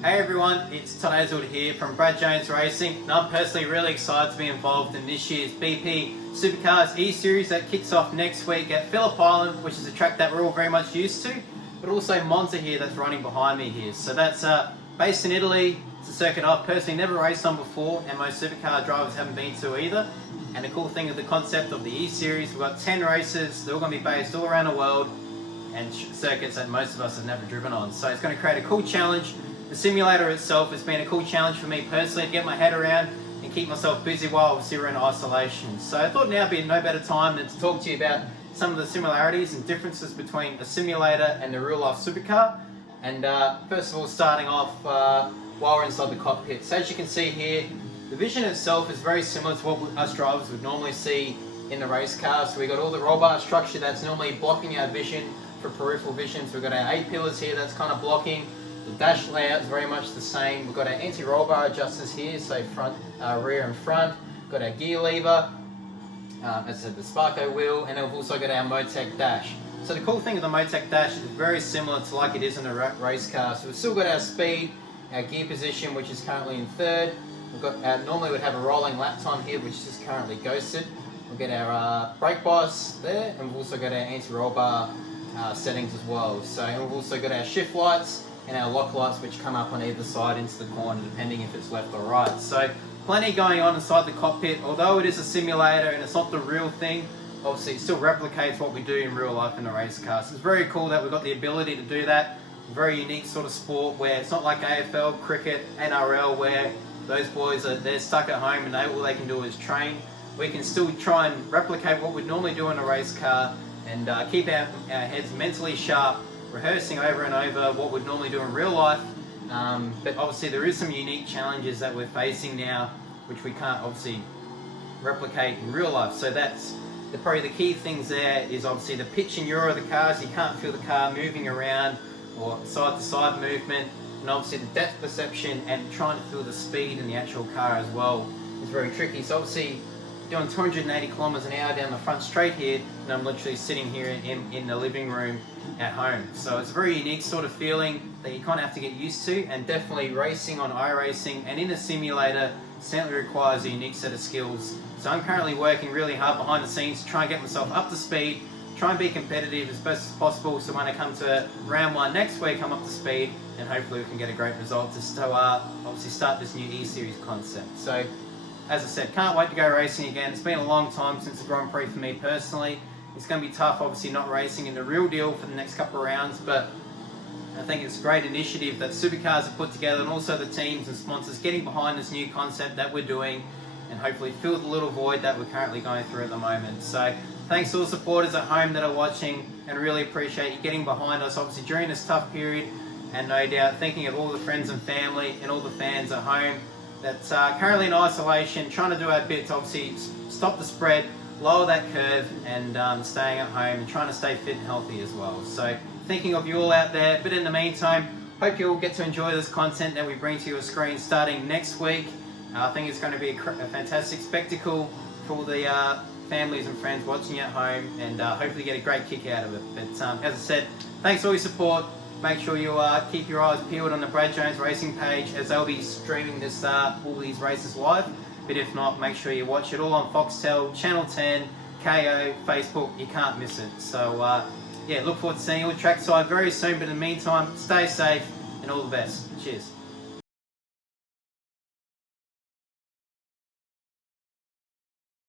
Hey everyone, it's Todd Hazelwood here from Brad Jones Racing, and I'm personally really excited to be involved in this year's BP Supercars E Series that kicks off next week at Phillip Island, which is a track that we're all very much used to, but also Monza here that's running behind me here. So that's based in Italy. It's a circuit I've personally never raced on before, and most supercar drivers haven't been to either. And the cool thing of the concept of the E Series, we've got 10 races, they're all going to be based all around the world, and circuits that most of us have never driven on. So it's going to create a cool challenge. The simulator itself has been a cool challenge for me personally to get my head around and keep myself busy while obviously we're in isolation. So I thought now would be no better time than to talk to you about some of the similarities and differences between a simulator and a real life supercar. And first of all, starting off while we're inside the cockpit. So as you can see here, the vision itself is very similar to what us drivers would normally see in the race car. So we've got all the roll bar structure that's normally blocking our vision for peripheral vision. So we've got our 8 pillars here that's kind of blocking. The dash layout is very much the same. We've got our anti-roll bar adjusters here, so front, rear and front. We've got our gear lever, as I said, the Sparko wheel, and then we've also got our Motec dash. So the cool thing of the Motec dash is very similar to like it is in a race car. So we've still got our speed, our gear position, which is currently in third. We've got normally we'd have a rolling lap time here, which is currently ghosted. We've got our brake bias there, and we've also got our anti-roll bar settings as well. So and we've also got our shift lights and our lock lights, which come up on either side into the corner depending if it's left or right. So plenty going on inside the cockpit. Although it is a simulator and it's not the real thing, obviously it still replicates what we do in real life in a race car. So it's very cool that we've got the ability to do that. Very unique sort of sport where it's not like AFL, cricket, NRL, where those boys they're stuck at home and all they can do is train. We can still try and replicate what we'd normally do in a race car and keep our heads mentally sharp, rehearsing over and over what we'd normally do in real life, but obviously there is some unique challenges that we're facing now which we can't obviously replicate in real life. So that's probably the key things there is obviously the pitch and yaw of the cars. You can't feel the car moving around or side to side movement, and obviously the depth perception and trying to feel the speed in the actual car as well is very tricky. So obviously doing 280 kilometers an hour down the front straight here, and I'm literally sitting here in the living room at home. So it's a very unique sort of feeling that you kind of have to get used to, and definitely racing on iRacing and in a simulator certainly requires a unique set of skills. So I'm currently working really hard behind the scenes to try and get myself up to speed, try and be competitive as best as possible, so when I come to round 1 next week I'm up to speed, and hopefully we can get a great result to obviously start this new E-Series concept. So as I said, can't wait to go racing again. It's been a long time since the Grand Prix for me personally. It's going to be tough, obviously, not racing in the real deal for the next couple of rounds, but I think it's a great initiative that Supercars have put together, and also the teams and sponsors getting behind this new concept that we're doing, and hopefully fill the little void that we're currently going through at the moment. So thanks to all the supporters at home that are watching, and really appreciate you getting behind us, obviously, during this tough period, and no doubt thinking of all the friends and family and all the fans at home that's currently in isolation, trying to do our bit to obviously stop the spread, lower that curve, and staying at home and trying to stay fit and healthy as well. So thinking of you all out there, but in the meantime, hope you all get to enjoy this content that we bring to your screen starting next week. I think it's going to be a fantastic spectacle for all the families and friends watching at home, and hopefully get a great kick out of it. But as I said, thanks for all your support. Make sure you keep your eyes peeled on the Brad Jones Racing page, as they'll be streaming all these races live. But if not, make sure you watch it all on Foxtel, Channel 10, KO, Facebook. You can't miss it. So yeah, look forward to seeing you all trackside very soon. But in the meantime, stay safe and all the best. Cheers.